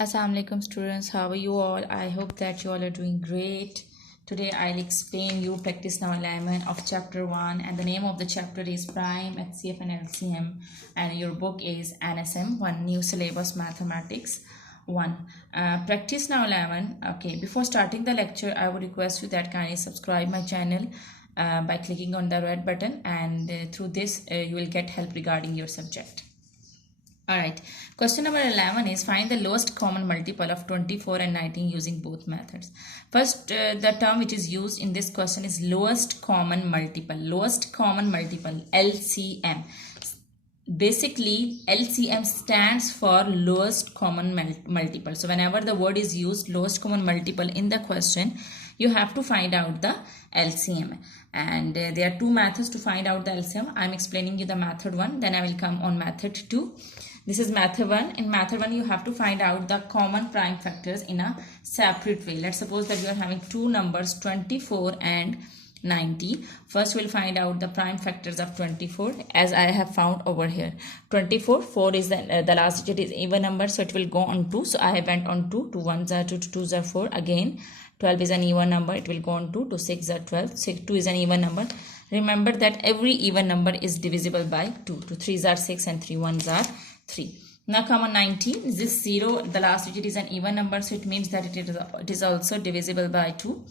Assalamualaikum students, how are you all? I hope that you all are doing great. Today I'll explain you practice now 11 of chapter 1, and the name of the chapter is Prime, HCF and LCM, and your book is NSM 1 New Syllabus Mathematics 1. Practice now 11. Okay, before starting the lecture I would request you that kindly subscribe my channel by clicking on the red button, and through this you will get help regarding your subject. Alright, question number 11 is find the lowest common multiple of 24 and 19 using both methods. First, the term which is used in this question is lowest common multiple. Lowest common multiple, LCM. Basically, LCM stands for lowest common multiple. So, whenever the word is used, lowest common multiple in the question, you have to find out the LCM. And there are two methods to find out the LCM. I am explaining you the method 1, then I will come on method 2. This is method 1. In method 1, you have to find out the common prime factors in a separate way. Let's suppose that you are having two numbers 24 and 90. First, we'll find out the prime factors of 24 as I have found over here. 24, 4 is the last digit is even number, so it will go on 2. So I have went on 2. 2 1s are 2, 2 2s are 4. Again, 12 is an even number, it will go on 2. 2 6 are 12. 2 is an even number. Remember that every even number is divisible by 2. 2 3s are 6 and 3 1s are 3. Now come on 19. This 0, the last digit is an even number, so it means that it is also divisible by 2.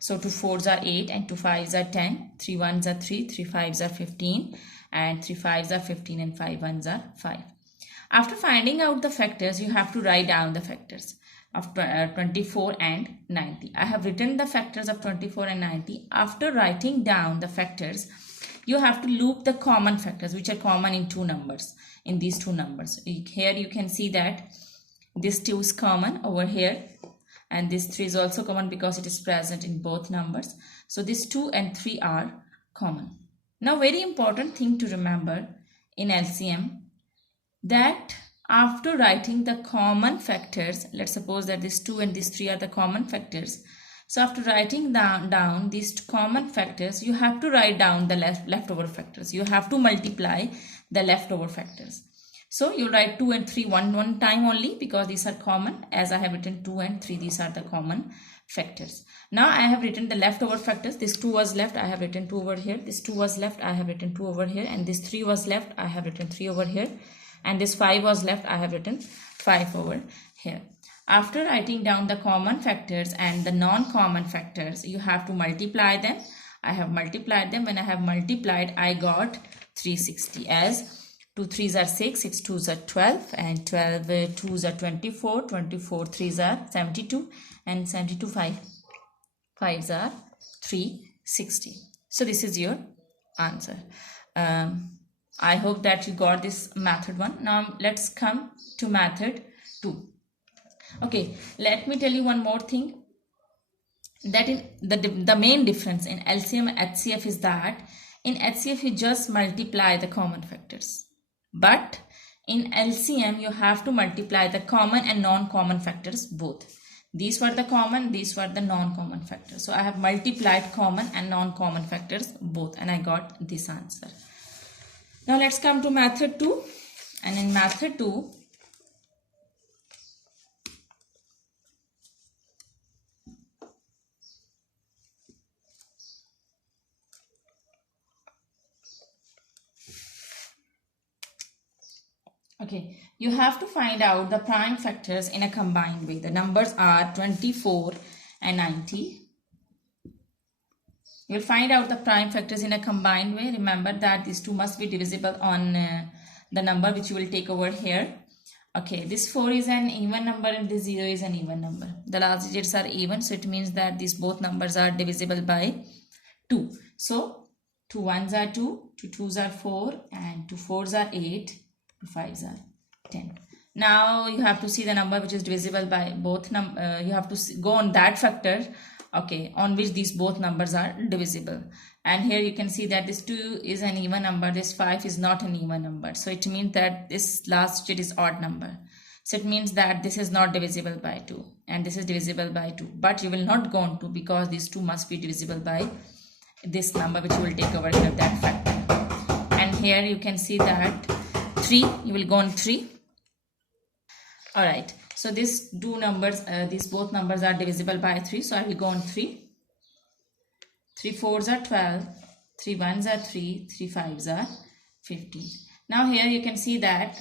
So 2 4s are 8 and 2 5s are 10. 3 1s are 3, 3 5s are 15, and 3 5s are 15 and 5 1s are 5. After finding out the factors, you have to write down the factors of 24 and 90. I have written the factors of 24 and 90. After writing down the factors, you have to loop the common factors which are common in two numbers, in these two numbers. Here you can see that this 2 is common over here, and this 3 is also common because it is present in both numbers. So this 2 and 3 are common. Now very important thing to remember in LCM, that after writing the common factors, let's suppose that this 2 and this 3 are the common factors. So after writing down these common factors, you have to write down the leftover factors. You have to multiply the leftover factors. So you write 2 and 3 one time only because these are common. As I have written 2 and 3, these are the common factors. Now I have written the leftover factors. This 2 was left, I have written 2 over here. This 2 was left, I have written 2 over here. And this 3 was left, I have written 3 over here. And this 5 was left, I have written 5 over here. After writing down the common factors and the non-common factors, you have to multiply them. I have multiplied them. When I have multiplied, I got 360 as 2 3s are 6, 6 2s are 12, and 12 2s are 24, 24 3s are 72, and 72 5s are 360. So this is your answer. I hope that you got this method 1. Now let's come to method 2. Okay, let me tell you one more thing, that in the main difference in LCM and HCF is that in HCF you just multiply the common factors, but in LCM you have to multiply the common and non-common factors both. These were the common, these were the non-common factors. So I have multiplied common and non-common factors both, and I got this answer. Now let's come to method 2. And in method 2, okay, you have to find out the prime factors in a combined way. The numbers are 24 and 90. You will find out the prime factors in a combined way. Remember that these two must be divisible on the number which you will take over here. Okay, this 4 is an even number and this 0 is an even number. The last digits are even, so it means that these both numbers are divisible by 2. So 2 1s are 2, 2 2s are 4, and 2 4s are 8, 2 5s are 10. Now you have to see the number which is divisible by both you have to go on that factor, okay, on which these both numbers are divisible. And here you can see that this 2 is an even number, this 5 is not an even number. So it means that this last digit is odd number. So it means that this is not divisible by 2 and this is divisible by 2. But you will not go on 2 because these two must be divisible by this number which you will take over here, that factor. And here you can see that 3, you will go on 3. Alright, So these two numbers, these both numbers are divisible by 3. So I will go on 3. 3 4s are 12, 3 1s are 3, 3 5s are 15. Now here you can see that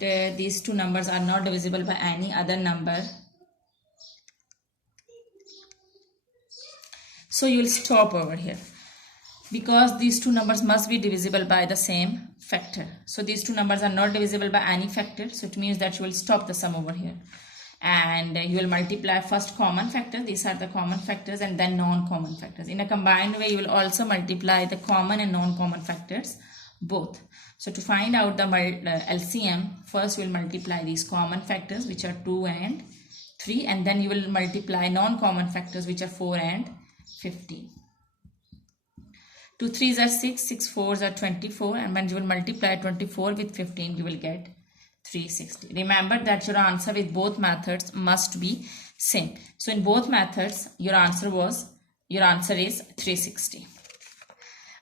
these two numbers are not divisible by any other number. So you will stop over here because these two numbers must be divisible by the same factor. So these two numbers are not divisible by any factor. So it means that you will stop the sum over here. And you will multiply first common factor. These are the common factors, and then non-common factors. In a combined way, you will also multiply the common and non-common factors both. So to find out the LCM, first we will multiply these common factors, which are 2 and 3, and then you will multiply non-common factors, which are 4 and 15. 2 3s are 6, 6 4s are 24, and when you will multiply 24 with 15, you will get 360. Remember that your answer with both methods must be same. So in both methods, your answer is 360.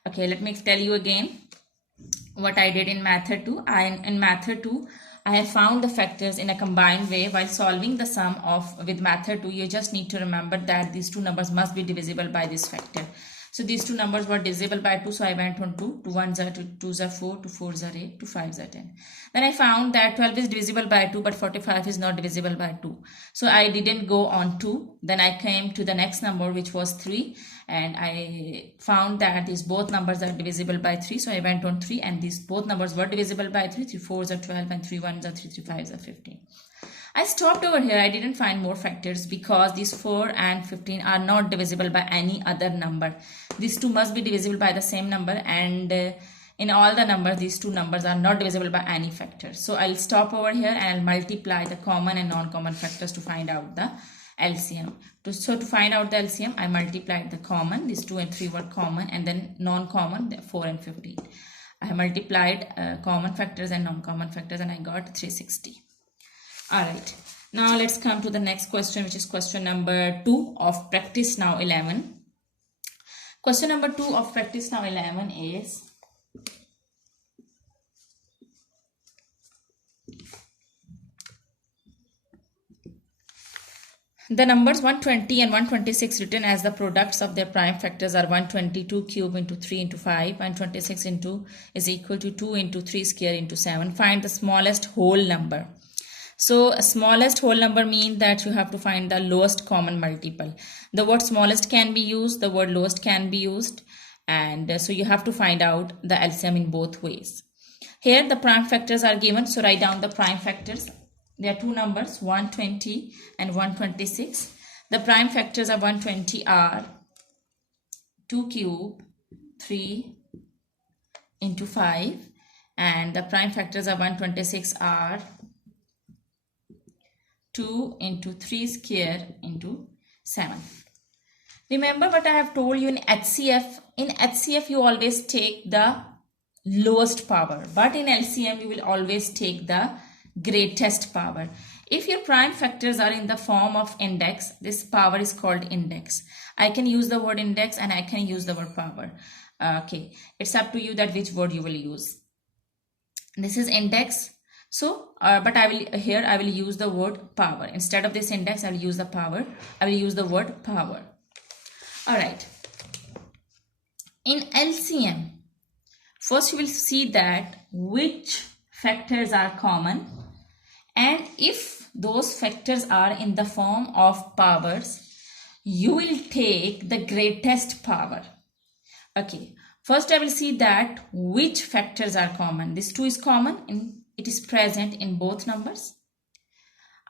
Okay, let me tell you again what I did in method 2. In method 2, I have found the factors in a combined way. While solving the sum with method 2, you just need to remember that these two numbers must be divisible by this factor. So these two numbers were divisible by 2, so I went on 2. 2 1s are 2, 2s are 4, 2 4s are 8, 2 5s are 10. Then I found that 12 is divisible by 2, but 45 is not divisible by 2. So I didn't go on 2. Then I came to the next number, which was 3. And I found that these both numbers are divisible by 3. So I went on 3, and these both numbers were divisible by 3. 3 4s are 12, and 3 1s are 3, 3 5s are 15. I stopped over here. I didn't find more factors because these 4 and 15 are not divisible by any other number. These two must be divisible by the same number, and in all the numbers, these two numbers are not divisible by any factor. So I'll stop over here and I'll multiply the common and non-common factors to find out the LCM. So to find out the LCM, I multiplied the common. These 2 and 3 were common, and then non-common, the 4 and 15. I have multiplied common factors and non-common factors, and I got 360. Alright, now let's come to the next question, which is question number 2 of practice now 11. Question number 2 of practice now 11 is, the numbers 120 and 126 written as the products of their prime factors are 122 cube into 3 into 5, and 26 into is equal to 2 into 3 square into 7. Find the smallest whole number. So smallest whole number means that you have to find the lowest common multiple. The word smallest can be used, the word lowest can be used, and so you have to find out the LCM in both ways. Here the prime factors are given, so write down the prime factors. There are two numbers, 120 and 126. The prime factors of 120 are 2 cube, 3 into 5, and the prime factors of 126 are 2 into 3 square into 7. Remember what I have told you in HCF. In HCF, you always take the lowest power, but in LCM, you will always take the greatest power. If your prime factors are in the form of index, this power is called index. I can use the word index and I can use the word power. Okay, it's up to you that which word you will use. This is index. So, but I will use the word power. Instead of this index, I will use the power. I will use the word power. Alright. In LCM, first you will see that which factors are common, and if those factors are in the form of powers, you will take the greatest power. Okay. First I will see that which factors are common. This 2 is common and it is present in both numbers.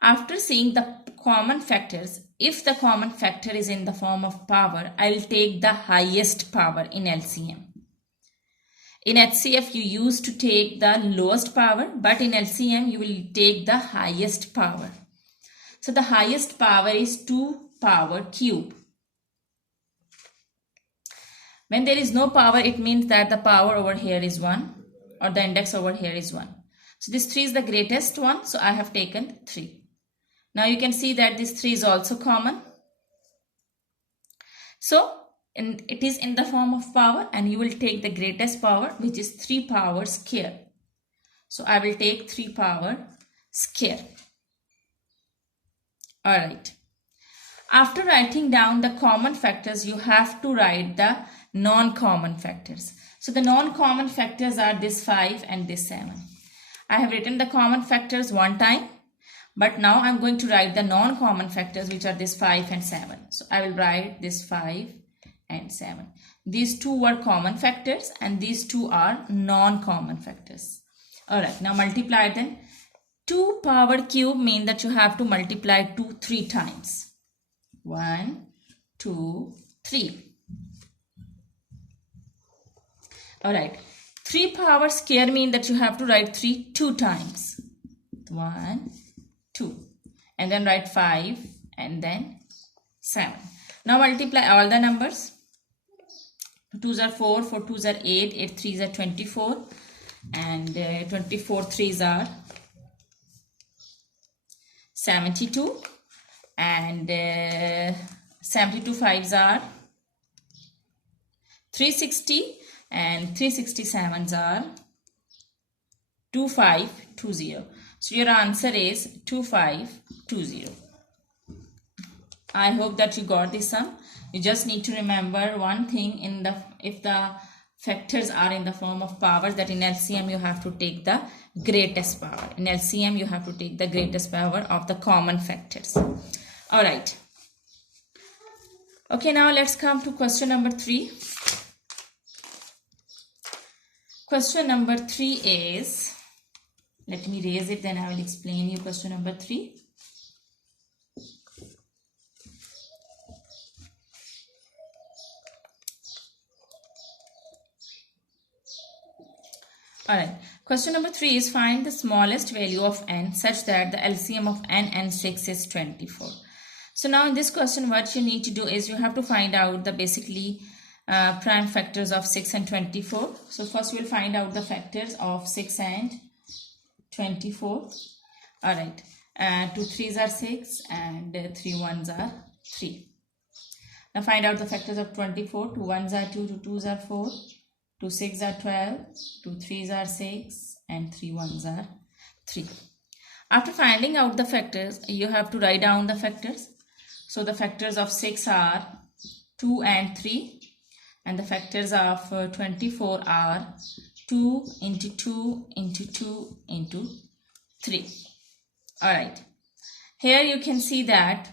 After seeing the common factors, if the common factor is in the form of power, I will take the highest power in LCM. In HCF, you used to take the lowest power, but in LCM, you will take the highest power. So the highest power is 2 power cube. When there is no power, it means that the power over here is 1, or the index over here is 1. So this 3 is the greatest one, so I have taken 3. Now you can see that this 3 is also common. So it is in the form of power, and you will take the greatest power, which is 3 power square. So I will take 3 power square. Alright. After writing down the common factors, you have to write the non-common factors. So the non-common factors are this 5 and this 7. I have written the common factors one time, but now I'm going to write the non-common factors, which are this 5 and 7. So I will write this 5 and 7. These two were common factors and these two are non-common factors. Alright, now multiply them. 2 power cube means that you have to multiply 2 3 times. 1, 2, 3. Alright. 3 power square means that you have to write 3 2 times. 1, 2. And then write 5 and then 7. Now multiply all the numbers. 2s are 4, 4 2s are 8, 8 3s are 24. And 24 3s are 72. And 72 5s are 360. And 367s are 2520. So your answer is 2520. I hope that you got this sum. You just need to remember one thing, if the factors are in the form of powers, that in LCM you have to take the greatest power. In LCM you have to take the greatest power of the common factors. Alright. Okay, now let's come to question number 3. Question number 3 is, let me raise it, then I will explain you question number 3. Alright, question number 3 is, find the smallest value of n such that the LCM of n and 6 is 24. So now in this question, what you need to do is you have to find out the basically prime factors of 6 and 24. So first we will find out the factors of 6 and 24. Alright, 2 3s are 6 and 3 1s are 3. Now find out the factors of 24. 2 1s are 2, 2 2s are 4, 2 6 are 12, 2 3s are 6 and 3 1s are 3. After finding out the factors, you have to write down the factors. So the factors of 6 are 2 and 3, and the factors of 24 are 2 into 2 into 2 into 3. Alright, here you can see that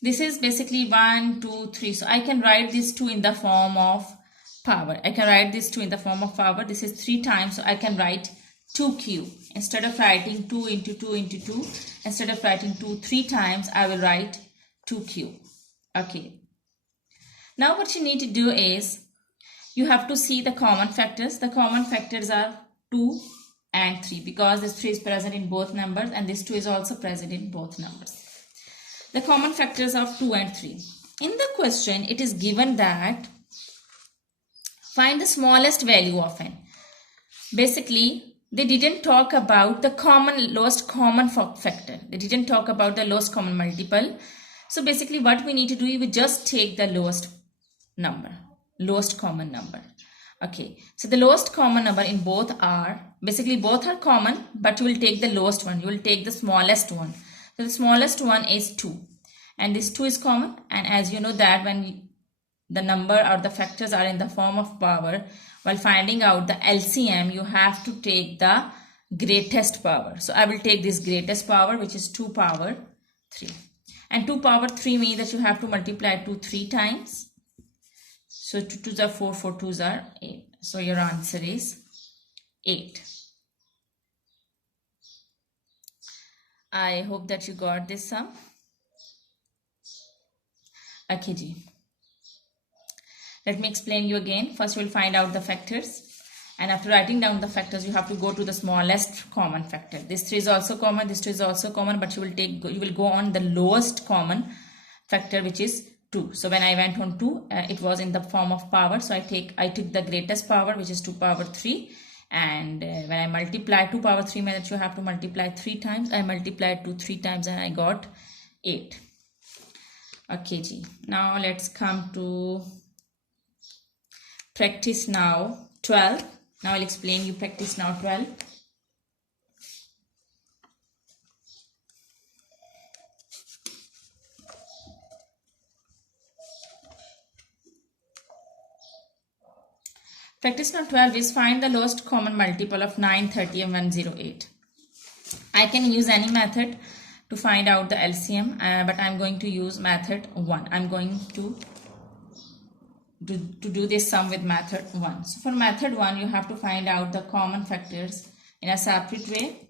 this is basically 1, 2, 3. So I can write this 2 in the form of power. I can write this 2 in the form of power. This is 3 times, so I can write 2 cube. Instead of writing 2 into 2 into 2, instead of writing 2 3 times, I will write 2 cube. Okay. Now what you need to do is, you have to see the common factors. The common factors are 2 and 3 because this 3 is present in both numbers and this 2 is also present in both numbers. The common factors of 2 and 3. In the question, it is given that find the smallest value of n. Basically, they didn't talk about the lowest common factor. They didn't talk about the lowest common multiple. So basically what we need to do is we just take the lowest common number. Okay, so the lowest common number in both are, basically both are common, but you will take the lowest one. You will take the smallest one. So the smallest one is 2. And this 2 is common. And as you know that when the number or the factors are in the form of power, while finding out the LCM, you have to take the greatest power. So I will take this greatest power, which is 2 power 3. And 2 power 3 means that you have to multiply 2 3 times. So 2 2s are 4, 4 2s are 8. So your answer is 8. I hope that you got this sum. Okay, ji. Let me explain you again. First, we'll find out the factors. And after writing down the factors, you have to go to the smallest common factor. This 3 is also common. This 2 is also common. But you will go on the lowest common factor, which is 2. So when I went on 2, it was in the form of power. So I took the greatest power, which is 2 power 3. And when I multiply 2 power 3 means that you have to multiply 3 times. I multiplied 2 3 times and I got 8. Okay, ji. Now let's come to practice now 12. Now I'll explain you practice now 12. Practice now 12 is find the lowest common multiple of 9, 30 and 108. I can use any method to find out the LCM, but I'm going to use method 1. I'm going to do this sum with method 1. So for method 1, you have to find out the common factors in a separate way.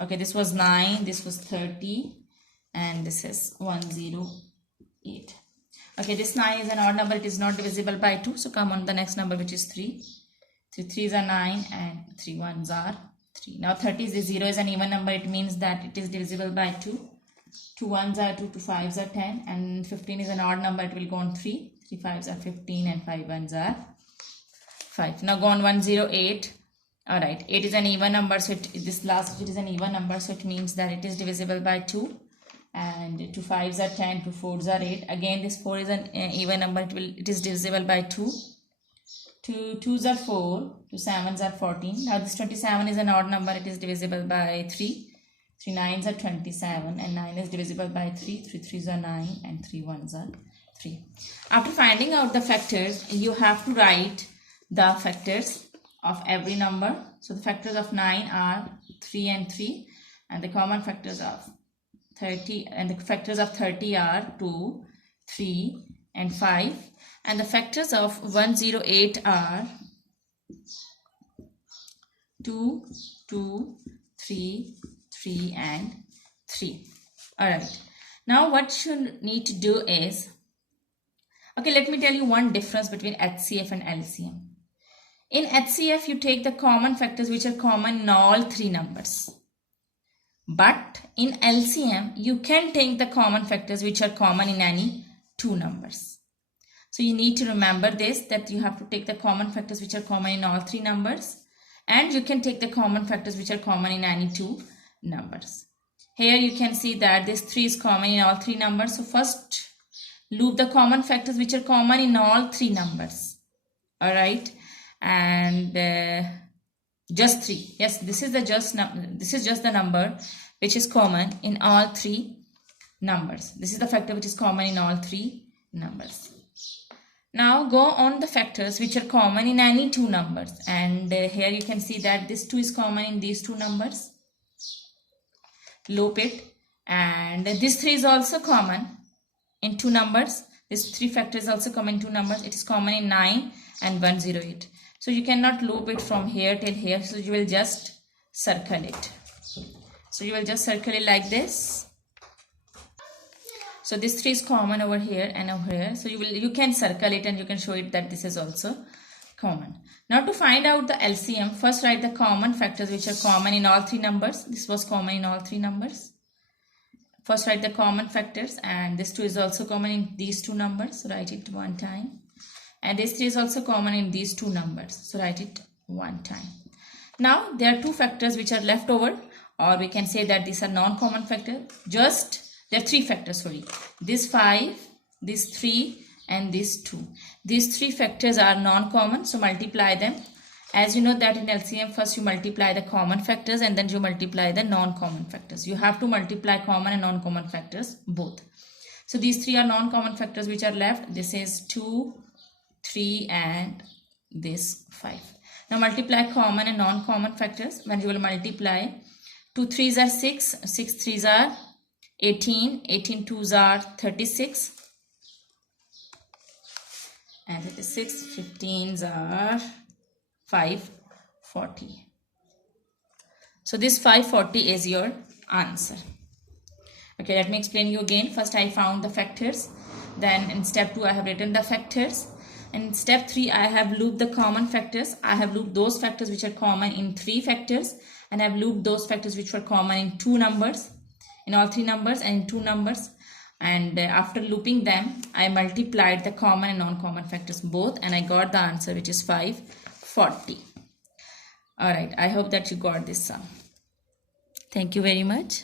Okay, this was 9, this was 30, and this is 108. Okay, this 9 is an odd number, it is not divisible by 2. So come on the next number, which is 3. 3 3s are 9 and 3 1s are 3. Now 30 is 0 is an even number, it means that it is divisible by 2. 2 1s are 2, 2 5s are 10, and 15 is an odd number, it will go on 3. 3 5s are 15 and 5 1s are 5. Now go on 108. Alright, 8 is an even number, so this last digit is an even number, so it means that it is divisible by 2. And 2 5s are 10, 2 4s are 8. Again, this 4 is an even number, it is divisible by 2. 2 2s are 4, 2 7s are 14. Now this 27 is an odd number, it is divisible by 3. 3 9s are 27, and 9 is divisible by 3. 3 3s are 9, and 3 1s are 3. After finding out the factors, you have to write the factors of every number. So the factors of 9 are 3 and 3, and the common factors of 30 and the factors of 30 are 2, 3 and 5, and the factors of 108 are 2, 2, 3, 3 and 3. Alright, now what you need to do is, okay, let me tell you one difference between HCF and LCM. In HCF, you take the common factors which are common in all three numbers. But in LCM, you can take the common factors which are common in any two numbers. So you need to remember this, that you have to take the common factors which are common in all three numbers. And you can take the common factors which are common in any two numbers. Here you can see that this 3 is common in all three numbers. So first loop the common factors which are common in all three numbers. Alright. And just 3. Yes, this is just the number which is common in all three numbers. This is the factor which is common in all three numbers. Now go on the factors which are common in any two numbers, and here you can see that this 2 is common in these two numbers. Loop it, and this 3 is also common in two numbers. This 3 factor is also common in two numbers. It is common in 9 and 108. So you cannot loop it from here till here. So you will just circle it. So you will just circle it like this. So this 3 is common over here and over here. So you can circle it and you can show it that this is also common. Now to find out the LCM, first write the common factors which are common in all three numbers. This was common in all three numbers. First write the common factors, and this 2 is also common in these two numbers. So write it one time. And this 3 is also common in these two numbers. So write it one time. Now there are two factors which are left over, or we can say that these are non-common factors. There are 3 factors, sorry. This 5, this 3 and this 2. These 3 factors are non-common, so multiply them. As you know that in LCM, first you multiply the common factors and then you multiply the non-common factors. You have to multiply common and non-common factors both. So these 3 are non-common factors which are left. This is 2, 3 and this 5. Now multiply common and non-common factors. When you will multiply, 2 3s are 6, 6 3s are 18, 18 2s are 36, and 36 15s are 540. So this 540 is your answer. Okay, let me explain you again. First I found the factors, then in step 2 I have written the factors. In step 3, I have looped the common factors. I have looped those factors which are common in 3 factors, and I have looped those factors which were common in 2 numbers, in all 3 numbers and in 2 numbers. And after looping them, I multiplied the common and non-common factors both, and I got the answer which is 540. Alright, I hope that you got this sum. Thank you very much.